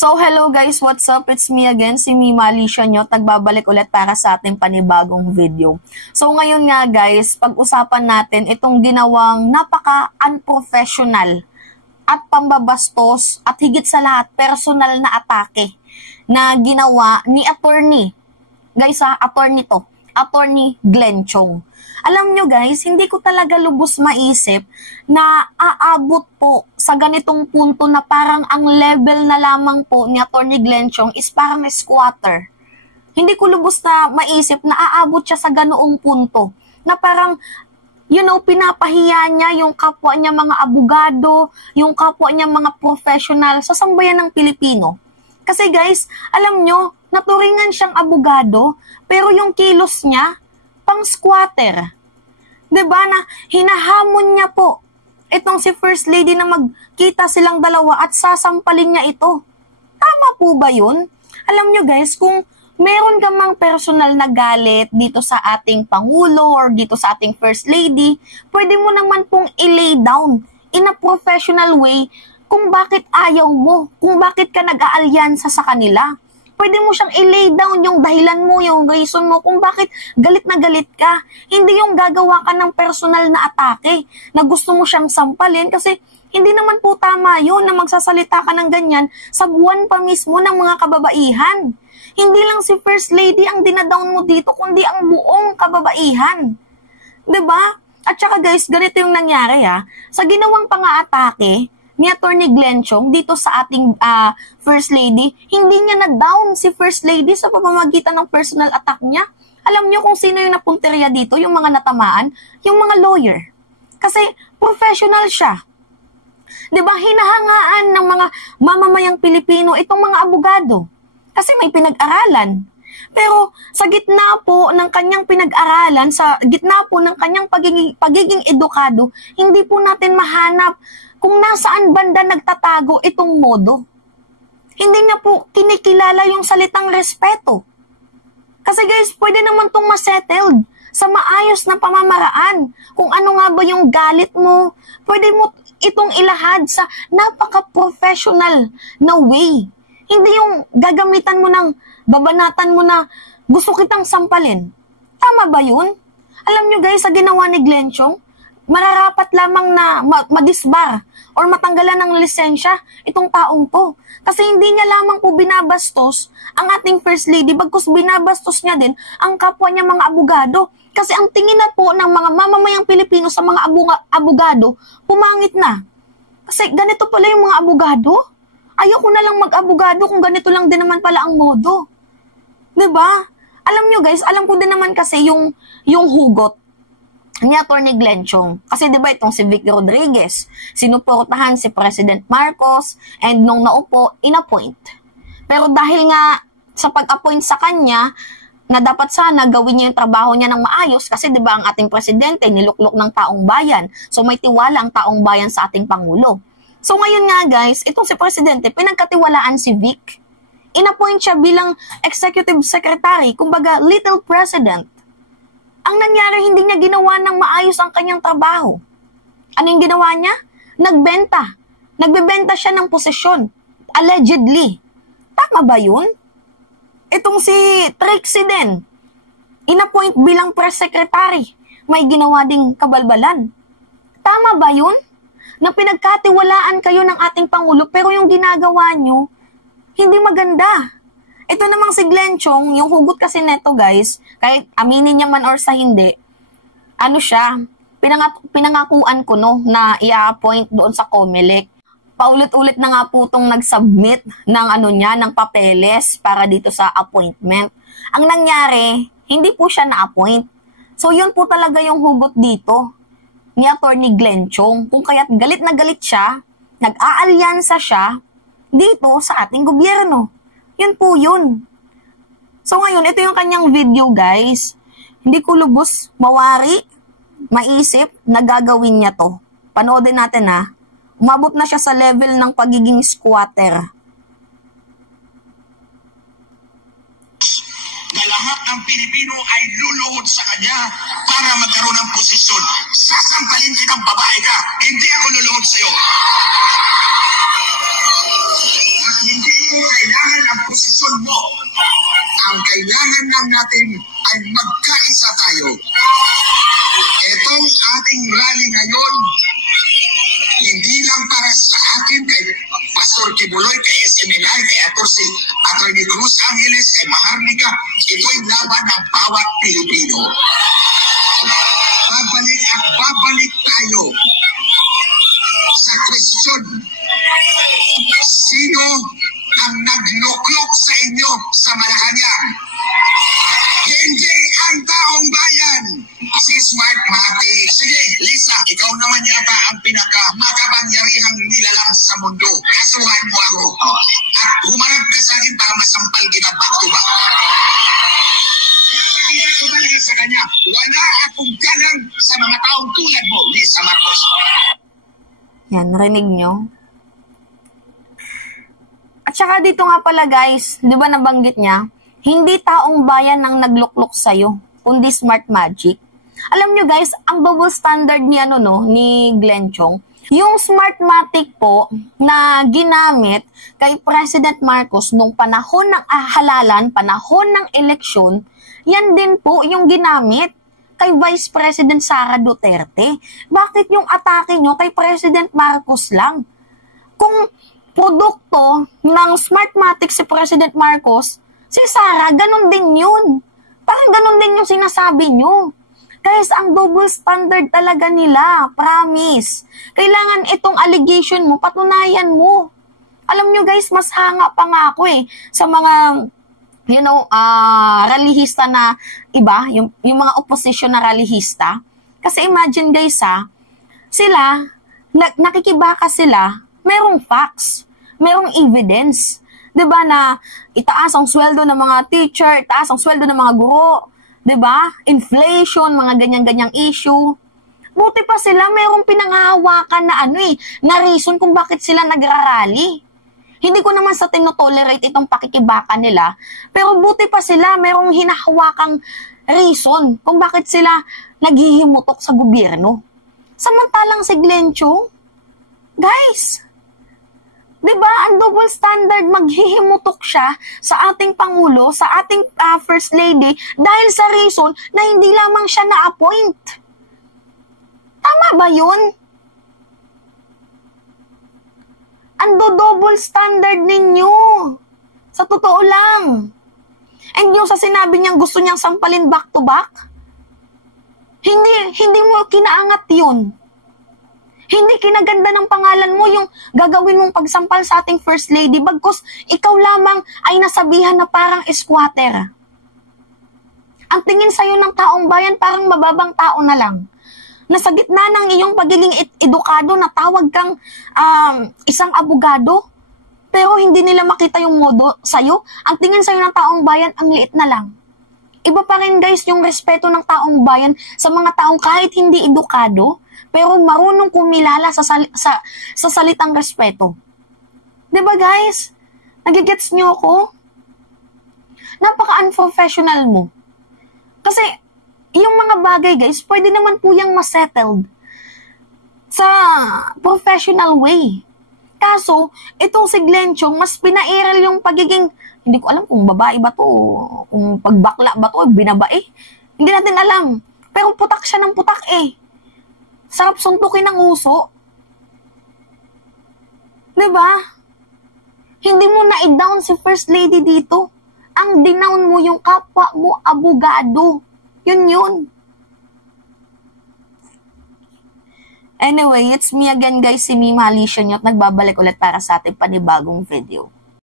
So, hello guys, what's up? It's me again, si Mima Alicia nyo, nagbabalik ulit para sa ating panibagong video. So, ngayon nga guys, pag-usapan natin itong ginawang napaka-unprofessional at pambabastos at higit sa lahat, personal na atake na ginawa ni attorney. Guys attorney to, Attorney Glenn Chong. Alam nyo guys, hindi ko talaga lubos maisip na aabot po sa ganitong punto na parang ang level na lamang po ni Attorney Glenn Chong is parang squatter. Hindi ko lubos na maisip na aabot siya sa ganoong punto na parang, you know, pinapahiya niya yung kapwa niya mga abogado, yung kapwa niya mga professional sa sambayan ng Pilipino. Kasi guys, alam nyo, naturingan siyang abogado, pero yung kilos niya, pang squatter. 'Di ba na hinahamon niya po itong si First Lady na magkita silang dalawa at sasampalin niya ito. Tama po ba 'yun? Alam nyo guys, kung meron ka mang personal na galit dito sa ating Pangulo or dito sa ating First Lady, pwede mo naman pong i-lay down in a professional way kung bakit ayaw mo, kung bakit ka nag-aalyansa sa kanila. Pwede mo siyang i-lay down yung dahilan mo, yung reason mo kung bakit galit na galit ka. Hindi yung gagawa ka ng personal na atake na gusto mo siyang sampalin kasi hindi naman po tama yun na magsasalita ka ng ganyan sa buwan pa mismo ng mga kababaihan. Hindi lang si First Lady ang dinadown mo dito kundi ang buong kababaihan. 'Di ba? At saka guys, ganito yung nangyari sa ginawang pang-aatake ni Attorney Glenn Chong dito sa ating First Lady, hindi niya na-down si First Lady sa pamamagitan ng personal attack niya. Alam niyo kung sino yung napunteriya dito, yung mga natamaan, yung mga lawyer. Kasi professional siya. 'Di ba? Hinahangaan ng mga mamamayang Pilipino itong mga abogado. Kasi may pinag-aralan. Pero sa gitna po ng kanyang pinag-aralan, sa gitna po ng kanyang pagiging edukado, hindi po natin mahanap kung nasaan banda nagtatago itong modo. Hindi niya po kinikilala yung salitang respeto. Kasi guys, pwede naman itong masettled sa maayos na pamamaraan. Kung ano nga ba yung galit mo, pwede mo itong ilahad sa napaka-professional na way. Hindi yung gagamitan mo ng babanatan mo na gusto kitang sampalin. Tama ba yun? Alam nyo guys, sa ginawa ni Glenn Chong, mararapat lamang na madisbar or matanggalan ng lisensya itong taong to. Kasi hindi niya lamang po binabastos ang ating First Lady, bagkus binabastos niya din ang kapwa niya mga abogado. Kasi ang tingin na po ng mga mamamayang Pilipino sa mga abogado, pumangit na. Kasi ganito pala yung mga abogado. Ayoko na lang mag-abogado kung ganito lang din naman pala ang modo. 'Di ba? Alam nyo guys, alam ko din naman kasi yung hugot ni Attorney Glenn Chong. Kasi 'di ba itong si Vic Rodriguez, sinuportahan si President Marcos and nung naupo, inappoint. Pero dahil nga sa pag-appoint sa kanya, na dapat sana gawin niya yung trabaho niya ng maayos kasi 'di ba ang ating presidente niluklok ng taong bayan. So may tiwala ang taong bayan sa ating Pangulo. So ngayon nga guys, itong si Presidente, pinagkatiwalaan si Vic. Inappoint siya bilang Executive Secretary, kumbaga Little President. Ang nangyari, hindi niya ginawa ng maayos ang kanyang trabaho. Ano yung ginawa niya? Nagbenta. Nagbebenta siya ng posisyon. Allegedly. Tama ba yun? Itong si Trixie din, inappoint bilang Press Secretary. May ginawa ding kabalbalan. Tama ba yun? Na pinagkatiwalaan kayo ng ating Pangulo pero yung ginagawa nyo, hindi maganda. Ito namang si Glenn Chong, yung hugot kasi neto guys, kahit aminin niya man or sa hindi, ano siya, pinangakuan ko no, na i-appoint doon sa COMELEC. Paulit-ulit na nga po itong nag-submit ng ng papeles para dito sa appointment. Ang nangyari, hindi po siya na-appoint. So yun po talaga yung hugot dito ni Attorney Glenn Chong. Kung kaya't galit na galit siya, nag-aalyansa siya dito sa ating gobyerno. Yun po yun. So ngayon, ito yung kanyang video guys. Hindi ko lubos mawari, maisip na gagawin niya to. Panoodin natin Umabot na siya sa level ng pagiging squatter. Na lahat ng Pilipino ay luluhod sa kanya para magkaroon ng posisyon. Sasampalin kitang babae ka, hindi ako luluhod sa'yo. At hindi mo kailangan lang natin ay magkaisa tayo. Itong ating rally ngayon, hindi lang para sa akin, kay Pastor Kibuloy, kay SMNI, kay Atty. Cruz Angeles, kay Maharlika, ito'y laban ng bawat Pilipino. Babalik at babalik tayo sa question. Sino ang nagluklok sa inyo sa Malacanang? Hindi ang taong bayan. Si Smartmatic. Sige, Lisa, ikaw naman yata ang pinakamakapangyarihang nilalang sa mundo. Kasuhan mo ako. At humarap ka sa akin para masampal kita back to back. Kaya ko talaga sa kanya, wala akong galang sa mga taong tulad mo, Lisa Marcos. Yan, narinig nyo? At saka dito nga pala guys, di ba nabanggit niya, hindi taong bayan ang nagluklok sa'yo, kundi Smart Magic. Alam nyo guys, ang double standard ni, ni Glenn Chong, yung Smartmatic po na ginamit kay President Marcos nung panahon ng halalan, panahon ng eleksyon, yan din po yung ginamit kay Vice President Sara Duterte. Bakit yung atake nyo kay President Marcos lang? Kung produkto ng Smartmatic si President Marcos, si Sara, ganun din yun. Parang ganun din yung sinasabi nyo. Guys, ang double standard talaga nila. Promise. Kailangan itong allegation mo, patunayan mo. Alam nyo guys, mas hanga pa nga ako sa mga, rallyista na iba, yung mga opposition na rallyista. Kasi imagine guys sila, nakikibaka sila, merong facts, merong evidence. Diba na itaas ang sweldo ng mga teacher, itaas ang sweldo ng mga guro, diba? Inflation, mga ganyan-ganyang issue. Buti pa sila, mayroong pinanghahawakan na na reason kung bakit sila nagrarally. Hindi ko naman sa tinotolerate itong pakikibaka nila, pero buti pa sila, mayroong hinahawakang reason kung bakit sila naghihimutok sa gobyerno. Samantalang si Glenn Chong, guys, diba, ang double standard, maghihimutok siya sa ating Pangulo, sa ating First Lady, dahil sa reason na hindi lamang siya na-appoint. Tama ba yun? Ang double standard ninyo. Sa totoo lang. And yung sa sinabi niyang gusto niyang sampalin back to back, hindi mo kinaangat yun. Hindi kinaganda ng pangalan mo yung gagawin mong pagsampal sa ating First Lady, bagkus ikaw lamang ay nasabihan na parang squatter. Ang tingin sa'yo ng taong bayan parang mababang tao na lang. Na sa gitna ng iyong pagiging edukado na tawag kang isang abogado, pero hindi nila makita yung modo sa'yo. Ang tingin sa'yo ng taong bayan, ang liit na lang. Iba pa rin guys yung respeto ng taong bayan sa mga taong kahit hindi edukado, pero marunong kumilala sa salitang respeto. Diba guys? Nagigets nyo ako? Napaka-unprofessional mo. Kasi, yung mga bagay guys, pwede naman po yung masettled sa professional way. Kaso, itong si Glenn Chong, mas pinairal yung pagiging, hindi ko alam kung babae ba to, kung pagbakla ba to, binabae. Hindi natin alam. Pero putak siya ng putak Sarap suntukin ng uso. Diba? Hindi mo na-down si First Lady dito. Ang dinown mo yung kapwa mo, abogado. Yun. Anyway, it's me again guys, si Mima Alicia nyo at nagbabalik ulit para sa ating panibagong video.